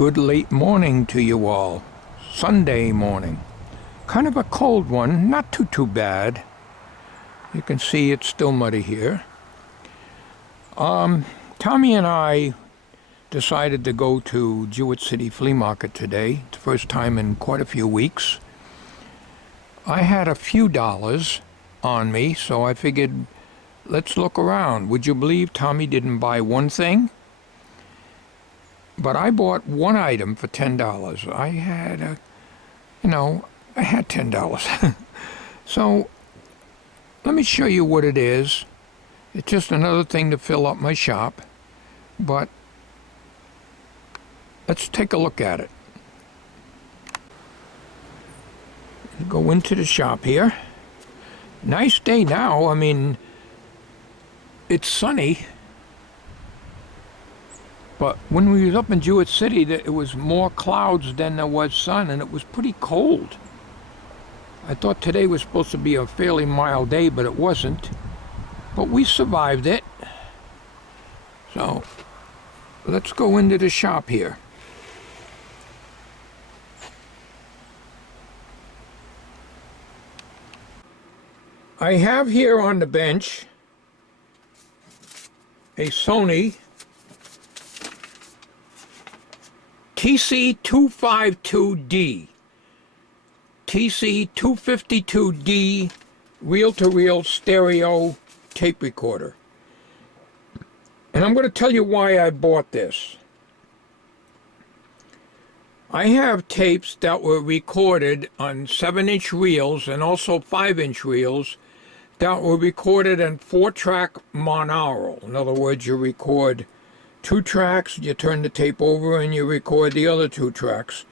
Good late morning to you all. Sunday morning. Kind of a cold one, not too bad. You can see it's still muddy here. Tommy and I decided to go to Jewett City Flea Market today. It's the first time in quite a few weeks. I had a few dollars on me, so I figured, let's look around. Would you believe Tommy didn't buy one thing? But I bought one item for $10. I had I had $10. So, let me show you what it is. It's just another thing to fill up my shop, but let's take a look at it. Go into the shop here. Nice day now. I mean, it's sunny. But when we was up in Jewett City, it was more clouds than there was sun, and it was pretty cold. I thought today was supposed to be a fairly mild day, but it wasn't. But we survived it. So, let's go into the shop here. I have here on the bench a SONY TC-252D. TC-252D reel-to-reel stereo tape recorder. And I'm going to tell you why I bought this. I have tapes that were recorded on 7-inch reels and also 5-inch reels that were recorded in 4-track monaural. In other words, you record 2 tracks, you turn the tape over and you record the other 2 tracks.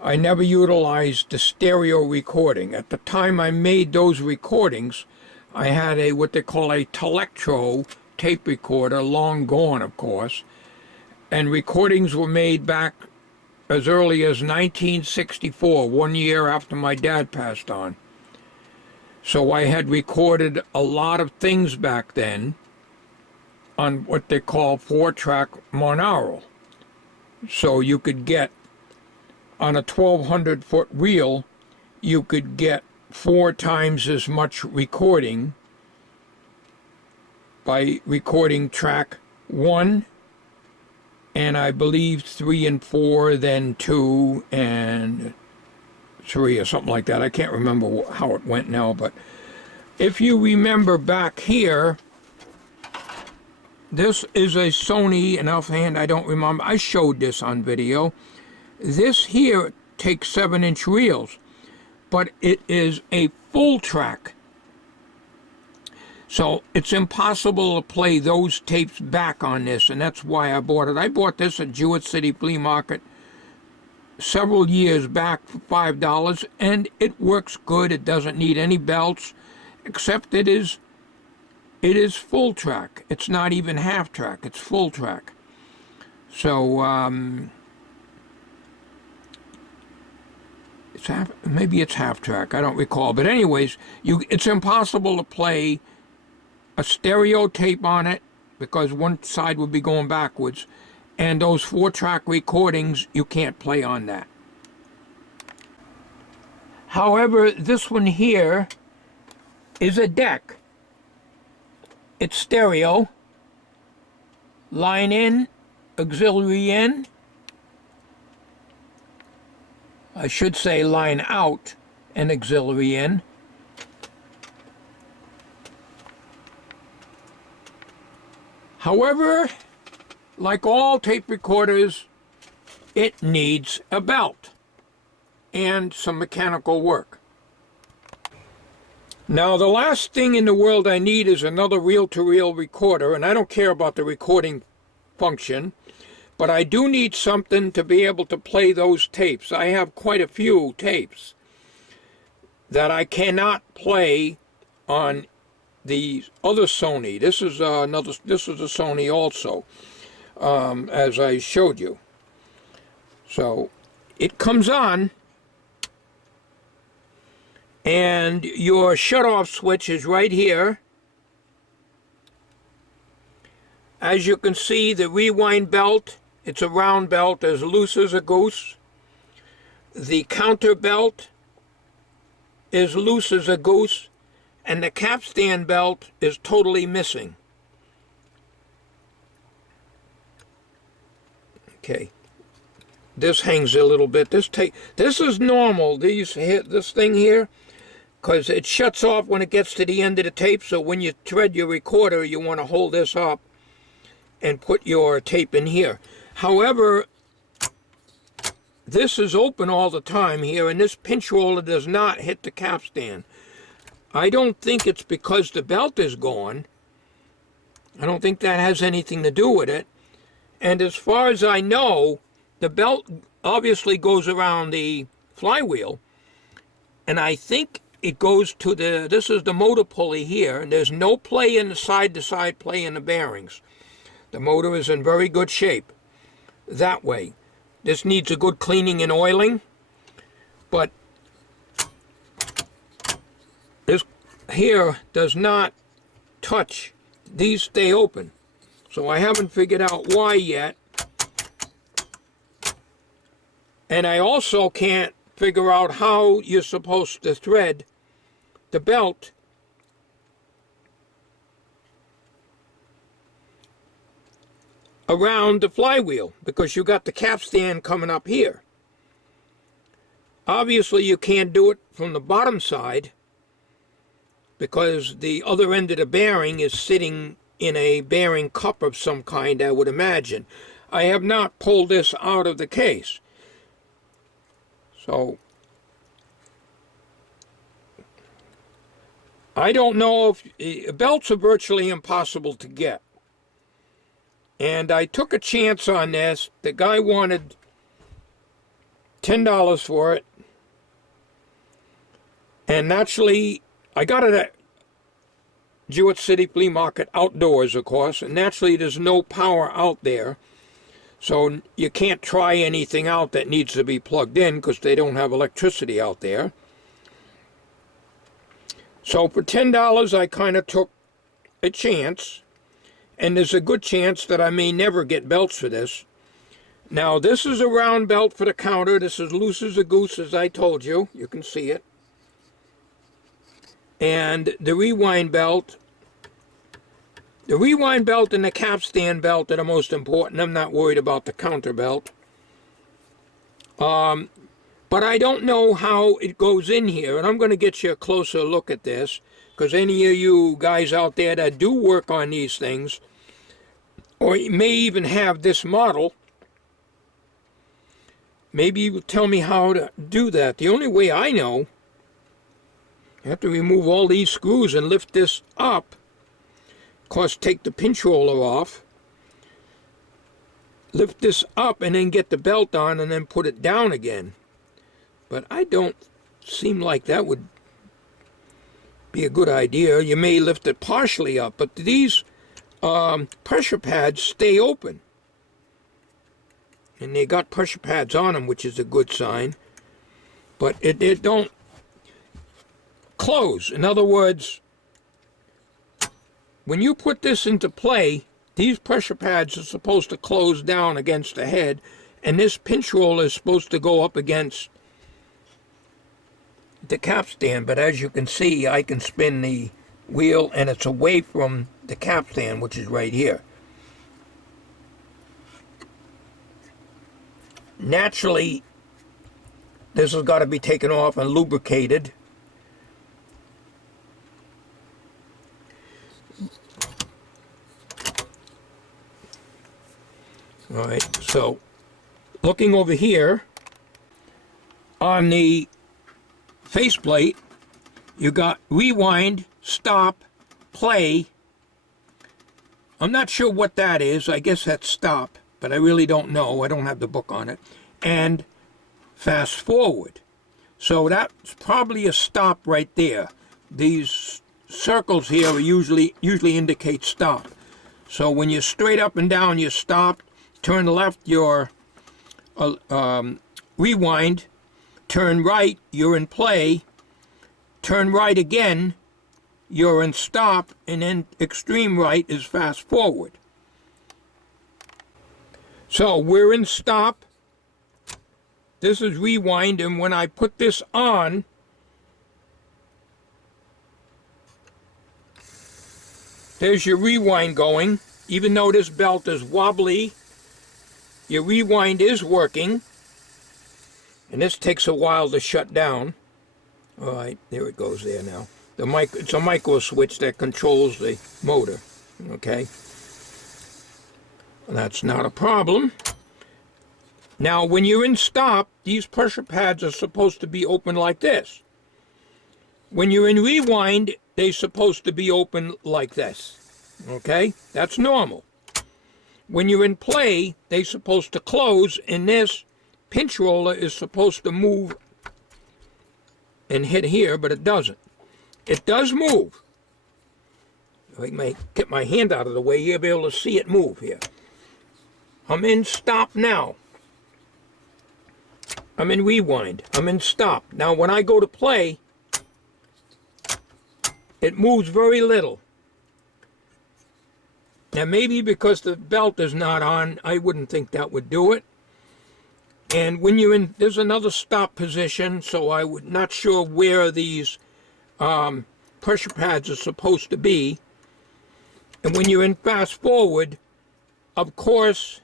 I never utilized the stereo recording. At the time I made those recordings, I had what they call a telectro tape recorder, long gone of course, and recordings were made back as early as 1964, 1 year after my dad passed on. So I had recorded a lot of things back then on what they call 4-track monaural. So you could get, on a 1,200-foot reel, you could get 4 times as much recording by recording track 1, and I believe 3 and 4, then 2 and 3 or something like that. I can't remember how it went now, but if you remember back here, this is a SONY, and offhand I don't remember, I showed this on video. This here takes 7-inch reels, but it is a full track. So it's impossible to play those tapes back on this, and that's why I bought it. I bought this at Jewett City Flea Market several years back for $5, and it works good. It doesn't need any belts, except it is full track. It's not even half track, it's full track. So maybe it's half track, I don't recall. But anyways, it's impossible to play a stereo tape on it because one side would be going backwards, and those 4-track recordings you can't play on that. However, this one here is a deck. It's stereo, line in, auxiliary in. I should say line out and auxiliary in. However, like all tape recorders, it needs a belt and some mechanical work. Now, the last thing in the world I need is another reel-to-reel recorder, and I don't care about the recording function, but I do need something to be able to play those tapes. I have quite a few tapes that I cannot play on the other SONY. This is a SONY also, as I showed you. So it comes on, and your shut-off switch is right here. As you can see, the rewind belt It's a round belt as loose as a goose. The counter belt is loose as a goose, and the capstan belt is totally missing. Okay, this hangs a little bit. This is normal. This thing here, because it shuts off when it gets to the end of the tape. So when you thread your recorder, you want to hold this up and put your tape in here. However, this is open all the time here, and this pinch roller does not hit the capstan. I don't think it's because the belt is gone. I don't think that has anything to do with it. And as far as I know, the belt obviously goes around the flywheel, and I think it goes to this is the motor pulley here, and there's no play in the side-to-side play in the bearings. The motor is in very good shape that way. This needs a good cleaning and oiling, but this here does not touch. These stay open. So I haven't figured out why yet. And I also can't figure out how you're supposed to thread the belt around the flywheel, because you got the capstan coming up here. Obviously you can't do it from the bottom side, because the other end of the bearing is sitting in a bearing cup of some kind, I would imagine. I have not pulled this out of the case. So I don't know if belts are virtually impossible to get. And I took a chance on this. The guy wanted $10 for it. And naturally, I got it at Jewett City Flea Market outdoors, of course. And naturally, there's no power out there. So you can't try anything out that needs to be plugged in, because they don't have electricity out there. So for $10, I kind of took a chance. And there's a good chance that I may never get belts for this. Now, this is a round belt for the counter. This is loose as a goose, as I told you. You can see it. And the rewind belt. The rewind belt and the capstan belt are the most important. I'm not worried about the counter belt. But I don't know how it goes in here. And I'm going to get you a closer look at this, because any of you guys out there that do work on these things, or you may even have this model, maybe you will tell me how to do that. The only way I know, you have to remove all these screws and lift this up. Of course, take the pinch roller off, lift this up, and then get the belt on, and then put it down again. But I don't seem like that would be a good idea. You may lift it partially up, but these pressure pads stay open. And they got pressure pads on them, which is a good sign. But it don't close. In other words, when you put this into play, these pressure pads are supposed to close down against the head, and this pinch roller is supposed to go up against the capstan. But as you can see, I can spin the wheel and it's away from the capstan, which is right here. Naturally, this has got to be taken off and lubricated. All right, so looking over here on the faceplate, you got rewind, stop, play. I'm not sure what that is. I guess that's stop, but I really don't know. I don't have the book on it. And fast forward. So that's probably a stop right there. These circles here usually indicate stop. So when you're straight up and down, you stop. Turn left, you're rewind. Turn right, you're in play. Turn right again, you're in stop. And then extreme right is fast forward. So we're in stop. This is rewind, and when I put this on, there's your rewind going. Even though this belt is wobbly, your rewind is working. And this takes a while to shut down. All right, there it goes there now. It's a micro switch that controls the motor, okay? That's not a problem. Now, when you're in stop, these pressure pads are supposed to be open like this. When you're in rewind, they're supposed to be open like this, okay? That's normal. When you're in play, they're supposed to close, and this pinch roller is supposed to move and hit here, but it doesn't. It does move. I may get my hand out of the way, you'll be able to see it move here. I'm in stop now. I'm in rewind. I'm in stop. Now when I go to play, it moves very little. Now maybe because the belt is not on, I wouldn't think that would do it. And when you're in, there's another stop position, so I would not sure where these pressure pads are supposed to be. And when you're in fast forward, of course,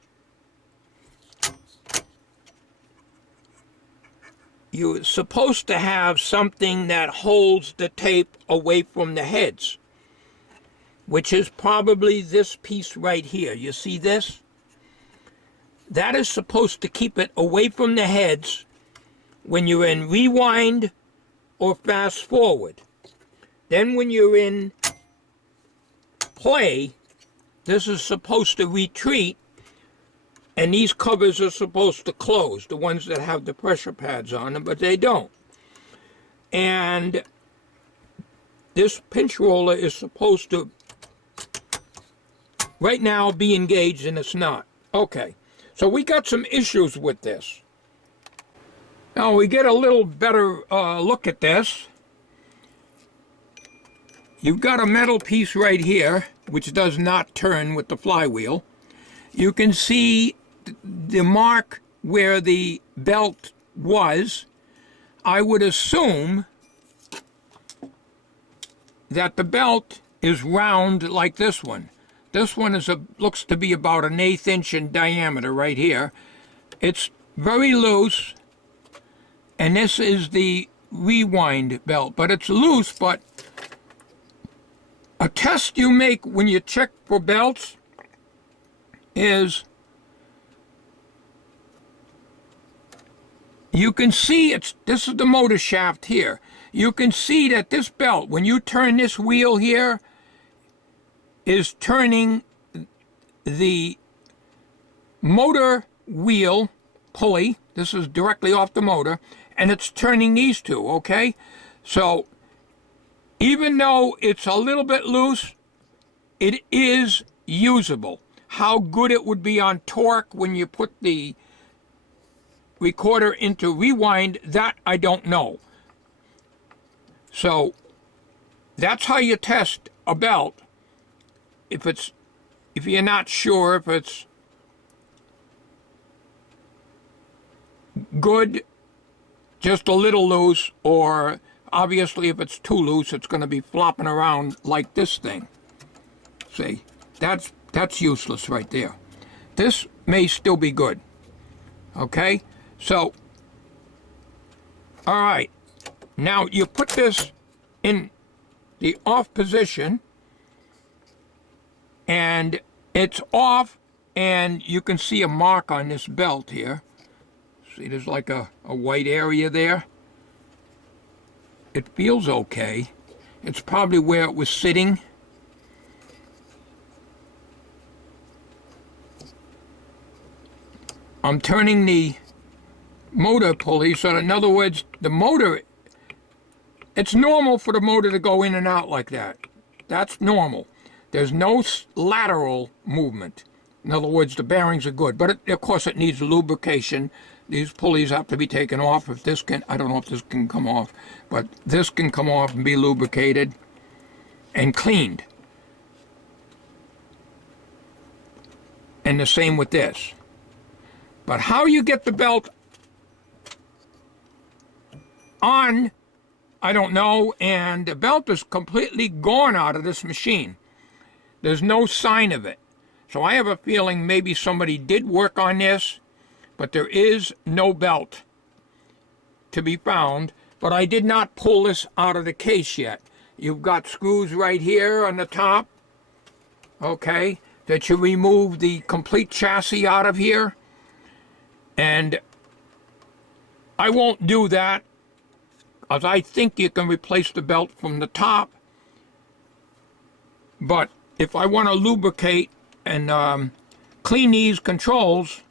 you're supposed to have something that holds the tape away from the heads, which is probably this piece right here. You see this? That is supposed to keep it away from the heads when you're in rewind or fast forward. Then when you're in play, this is supposed to retreat, and these covers are supposed to close, the ones that have the pressure pads on them, but they don't. And this pinch roller is supposed to, right now, be engaged, and it's not. Okay. So we got some issues with this. Now we get a little better look at this. You've got a metal piece right here, which does not turn with the flywheel. You can see the mark where the belt was. I would assume that the belt is round like this one. This one looks to be about 1/8 inch in diameter right here. It's very loose, and this is the rewind belt, but it's loose. But a test you make when you check for belts is you can see this is the motor shaft here. You can see that this belt, when you turn this wheel here, is turning the motor wheel pulley. This is directly off the motor, and it's turning these two, okay? So even though it's a little bit loose, it is usable. How good it would be on torque when you put the recorder into rewind, that I don't know. So that's how you test a belt. If you're not sure if it's good, just a little loose, or obviously if it's too loose, it's going to be flopping around like this thing. See, that's useless right there. This may still be good. Okay, so all right, now you put this in the off position, and it's off, and you can see a mark on this belt here. See, there's like a white area there. It feels okay. It's probably where it was sitting. I'm turning the motor pulley, so in other words, the motor, it's normal for the motor to go in and out like that. That's normal. There's no lateral movement. In other words, the bearings are good, but of course it needs lubrication. These pulleys have to be taken off. If this can, I don't know if this can come off, but this can come off and be lubricated and cleaned. And the same with this. But how you get the belt on, I don't know, and the belt is completely gone out of this machine. There's no sign of it. So I have a feeling maybe somebody did work on this, but there is no belt to be found. But I did not pull this out of the case yet. You've got screws right here on the top, okay, that you remove the complete chassis out of here. And I won't do that, as I think you can replace the belt from the top. But if I want to lubricate and clean these controls,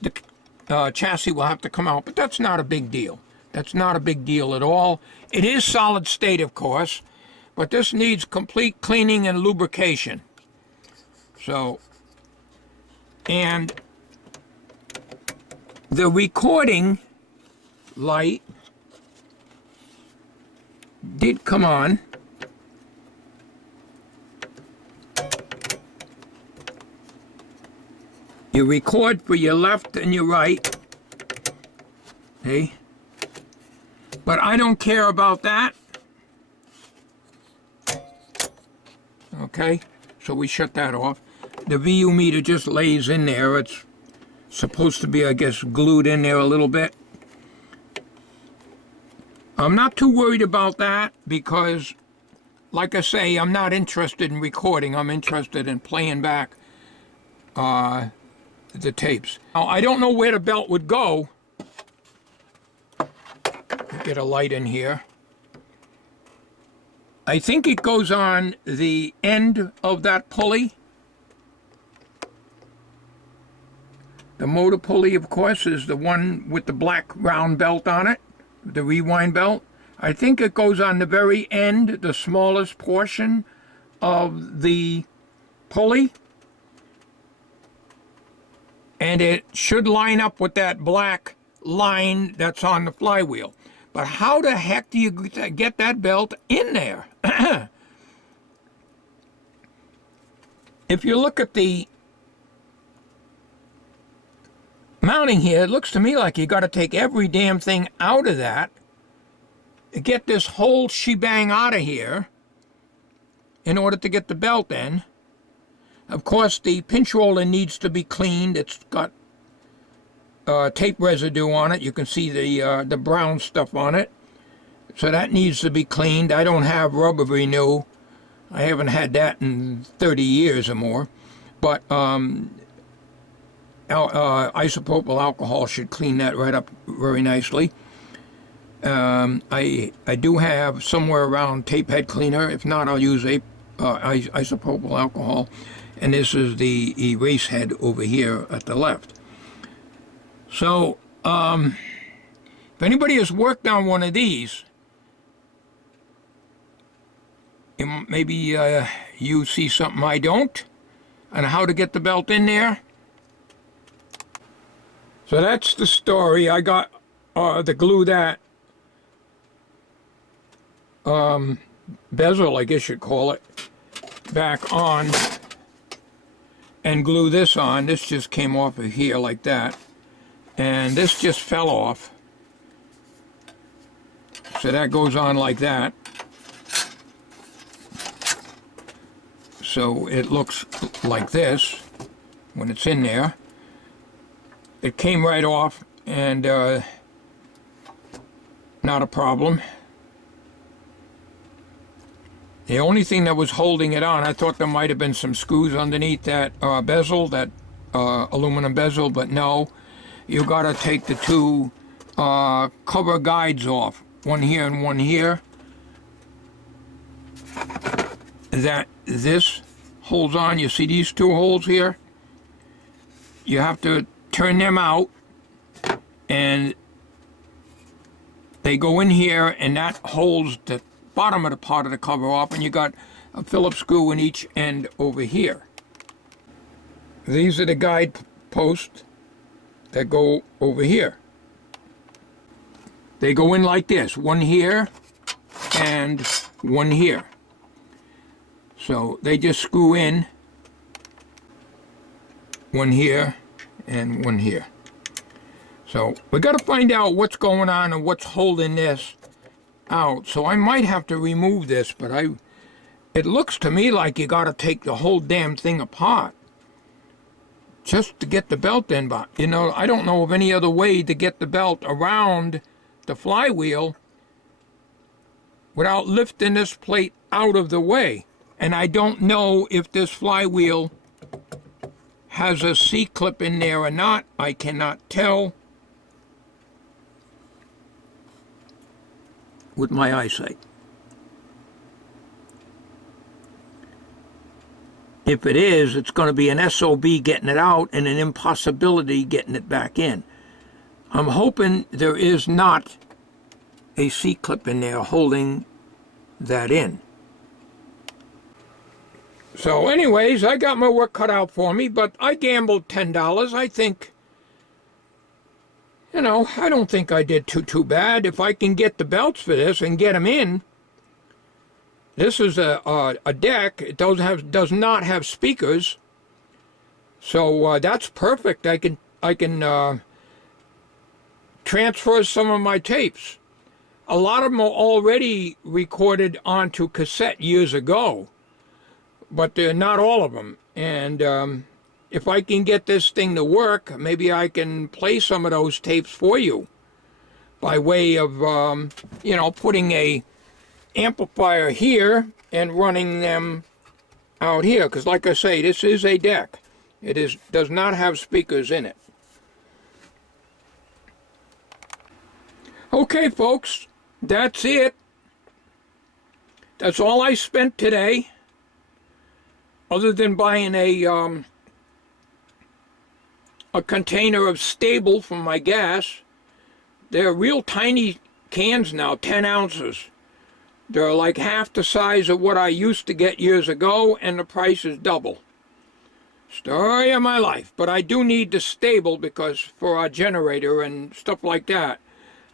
the chassis will have to come out. But that's not a big deal. That's not a big deal at all. It is solid state, of course, but this needs complete cleaning and lubrication. So, and the recording light did come on. You record for your left and your right, okay? But I don't care about that. Okay, so we shut that off. The VU meter just lays in there. It's supposed to be, I guess, glued in there a little bit. I'm not too worried about that because, like I say, I'm not interested in recording. I'm interested in playing back the tapes. Now, I don't know where the belt would go. Get a light in here. I think it goes on the end of that pulley. The motor pulley, of course, is the one with the black round belt on it, the rewind belt. I think it goes on the very end, the smallest portion of the pulley. And it should line up with that black line that's on the flywheel. But how the heck do you get that belt in there? If you look at the mounting here, it looks to me like you got to take every damn thing out of that to get this whole shebang out of here in order to get the belt in. Of course, the pinch roller needs to be cleaned. It's got tape residue on it. You can see the brown stuff on it. So that needs to be cleaned. I don't have rubber renew. I haven't had that in 30 years or more. But isopropyl alcohol should clean that right up very nicely. I do have somewhere around tape head cleaner. If not, I'll use isopropyl alcohol. And this is the erase head over here at the left. So, if anybody has worked on one of these, maybe you see something I don't, and how to get the belt in there. So that's the story. I got to glue that bezel, I guess you'd call it, back on, and glue this on. This just came off of here like that. And this just fell off. So that goes on like that. So it looks like this when it's in there. It came right off, and not a problem. The only thing that was holding it on, I thought there might have been some screws underneath that bezel, that aluminum bezel, but no. You got to take the two cover guides off, one here and one here. That this holds on. You see these two holes here? You have to turn them out, and they go in here, and that holds the bottom of the part of the cover off, and you got a Phillips screw in each end over here. These are the guide posts that go over here. They go in like this, one here and one here. So they just screw in, one here and one here. So we got to find out what's going on and what's holding this out. So I might have to remove this, but it looks to me like you got to take the whole damn thing apart just to get the belt in. But you know, I don't know of any other way to get the belt around the flywheel without lifting this plate out of the way. And I don't know if this flywheel has a C-clip in there or not. I cannot tell with my eyesight. If it is, it's going to be an SOB getting it out and an impossibility getting it back in. I'm hoping there is not a C-clip in there holding that in. So anyways, I got my work cut out for me, but I gambled $10. I think, you know, I don't think I did too bad. If I can get the belts for this and get them in. This is a deck. It does not have speakers, so that's perfect. I can transfer some of my tapes. A lot of them are already recorded onto cassette years ago, but they're not all of them. And if I can get this thing to work, maybe I can play some of those tapes for you by way of, you know, putting a amplifier here and running them out here. Because like I say, this is a deck. It does not have speakers in it. Okay, folks, that's it. That's all I spent today, other than buying a container of Stable from my gas. They're real tiny cans now, 10 ounces. They're like half the size of what I used to get years ago, and the price is double. Story of my life. But I do need the Stable because for our generator and stuff like that,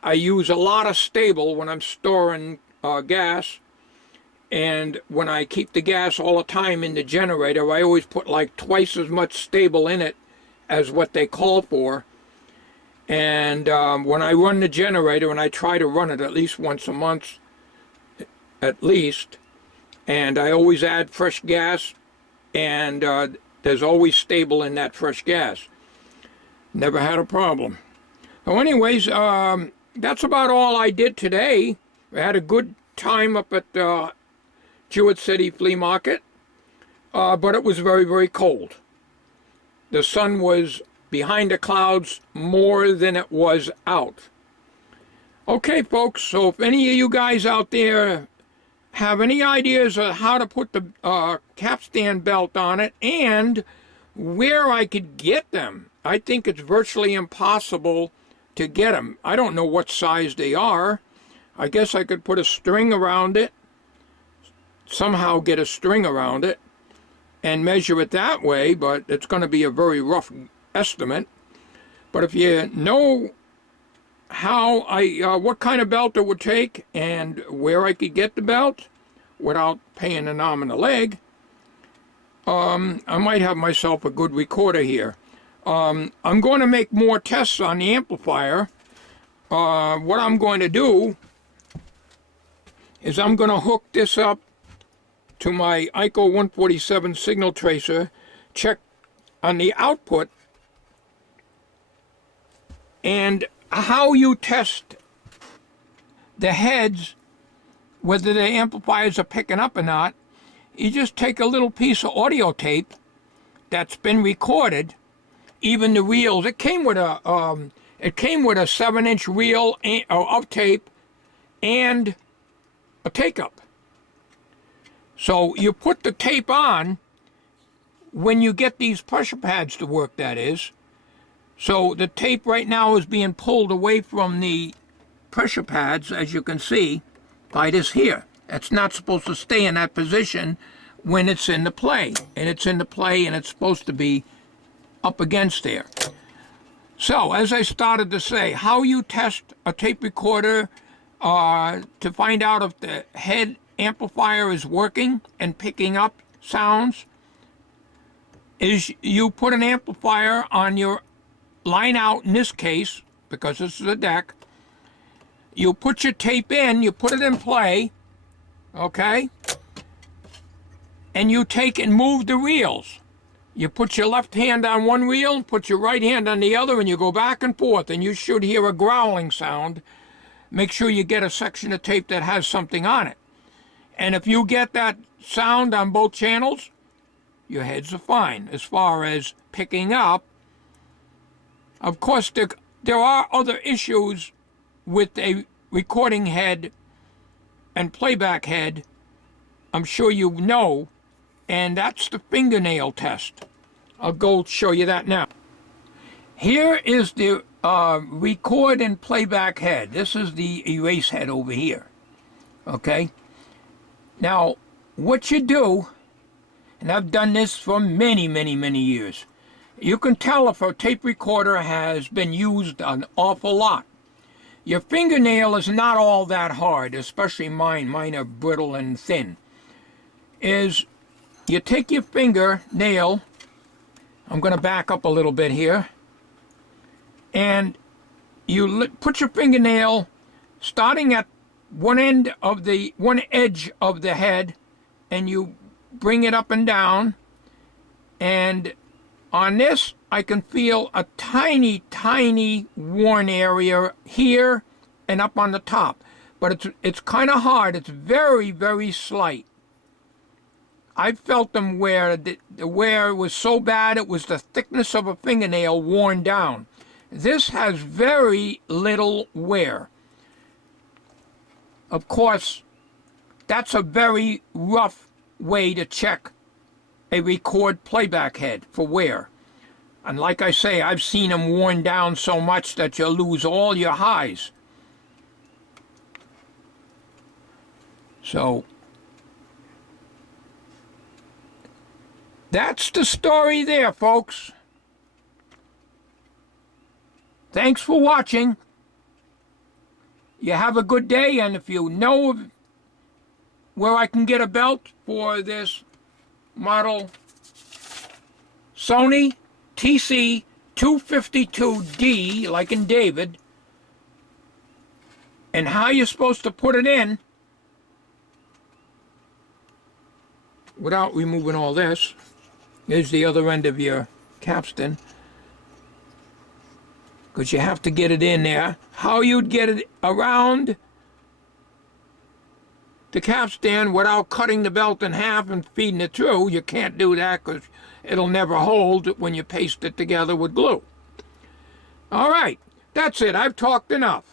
I use a lot of Stable when I'm storing gas. And when I keep the gas all the time in the generator, I always put like twice as much Stable in it as what they call for. And when I run the generator, and I try to run it at least once a month, at least, and I always add fresh gas, and there's always Stable in that fresh gas. Never had a problem. So anyways, that's about all I did today. I had a good time up at Jewett City Flea Market, but it was very, very cold. The sun was behind the clouds more than it was out. Okay, folks, so if any of you guys out there have any ideas of how to put the capstan belt on it and where I could get them, I think it's virtually impossible to get them. I don't know what size they are. I guess I could put a string around it, somehow get a string around it and measure it that way, but it's going to be a very rough estimate. But if you know how what kind of belt it would take and where I could get the belt without paying an arm and a leg, I might have myself a good recorder here. I'm going to make more tests on the amplifier. What I'm going to do is I'm going to hook this up to my ICO 147 signal tracer, check on the output, and how you test the heads, whether the amplifiers are picking up or not. You just take a little piece of audio tape that's been recorded, even the reels. It came with a 7-inch reel of tape and a take-up. So you put the tape on when you get these pressure pads to work, that is. So the tape right now is being pulled away from the pressure pads, as you can see, by this here. It's not supposed to stay in that position when it's in the play. And it's in the play and it's supposed to be up against there. So, as I started to say, how you test a tape recorder to find out if the head amplifier is working and picking up sounds is you put an amplifier on your line out in this case, because this is a deck. You put your tape in, you put it in play, okay? And you take and move the reels. You put your left hand on one reel, put your right hand on the other, and you go back and forth, and you should hear a growling sound. Make sure you get a section of tape that has something on it. And if you get that sound on both channels, your heads are fine as far as picking up. Of course, there are other issues with a recording head and playback head, I'm sure you know, and that's the fingernail test. I'll go show you that now. Here is the record and playback head. This is the erase head over here, okay? Now, what you do, and I've done this for many, many, many years, you can tell if a tape recorder has been used an awful lot. Your fingernail is not all that hard, especially mine. Mine are brittle and thin. Is you take your fingernail, I'm going to back up a little bit here, and you put your fingernail starting at one edge of the head, and you bring it up and down, and on this I can feel a tiny, tiny worn area here and up on the top, but it's kind of hard. It's very, very slight. I felt them where the wear was so bad it was the thickness of a fingernail worn down. This has very little wear. Of course, that's a very rough way to check a record playback head for wear. And like I say, I've seen them worn down so much that you lose all your highs. So that's the story there, folks. Thanks for watching. You have a good day, and if you know where I can get a belt for this model SONY TC-252D, like in David, and how you're supposed to put it in without removing all this. Here's the other end of your capstan, because you have to get it in there. How you'd get it around the capstan without cutting the belt in half and feeding it through, you can't do that because it'll never hold when you paste it together with glue. All right, that's it. I've talked enough.